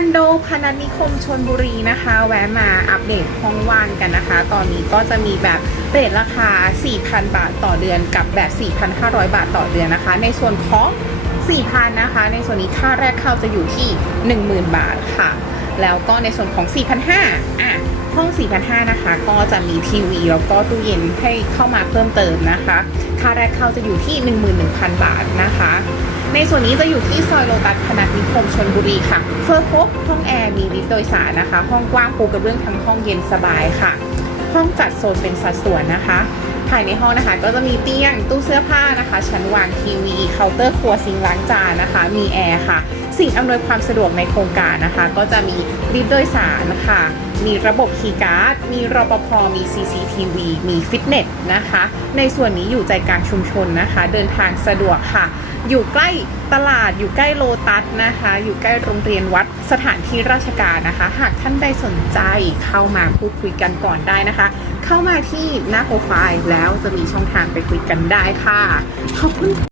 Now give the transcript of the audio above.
อนโดพนัสนิคมชนบุรีนะคะ แวะมาอัปเดตห้องว่างกันนะคะ ตอนนี้ก็จะมีแบบเรทราคา 4,000 บาทต่อเดือนกับแบบ 4,500 บาทต่อเดือนนะคะ ในส่วนของ 4,000 นะคะ ในส่วนนี้ค่าแรกเข้าจะอยู่ที่ 10,000 บาทค่ะ แล้วก็ในส่วนของ 4,500อะห้อง 4,500 นะคะ ก็จะมีทีวีแล้วก็ตู้เย็นให้เข้ามาเพิ่มเติมนะคะ ค่าแรกเข้าจะอยู่ที่ 11,000 บาทนะคะ ในส่วนนี้จะอยู่ที่ซอยโลตัสพนัสนิคมชนบุรีค่ะเฟอร์ครบห้องแอร์มีลิฟต์โดยสารนะคะ ห้องกว้างปูกระเบื้องทั้งห้องเย็นสบายค่ะ ห้องจัดโซนเป็นสัดส่วนนะคะ ภายในห้องนะคะ ก็จะมีเตียงตู้เสื้อผ้านะคะ ชั้นวางทีวีเคาน์เตอร์ครัวซิงล้างจานนะคะ มีแอร์ค่ะ สิ่งอำนวยความสะดวกในโครงการนะคะ ก็จะมีลิฟต์โดยสารค่ะ มีระบบคีย์การ์ด มีรปภ มี CCTV มีฟิตเนสนะคะ ในส่วนนี้อยู่ใจกลางชุมชนนะคะ เดินทางสะดวกค่ะ อยู่ใกล้ตลาด อยู่ใกล้โลตัสนะคะ อยู่ใกล้โรงเรียนวัด สถานที่ราชการนะคะ หากท่านใดสนใจเข้ามาพูดคุยกันก่อนได้นะคะ เข้ามาที่หน้าโปรไฟล์แล้วจะมีช่องทางไปคุยกันได้ค่ะ ขอบคุณ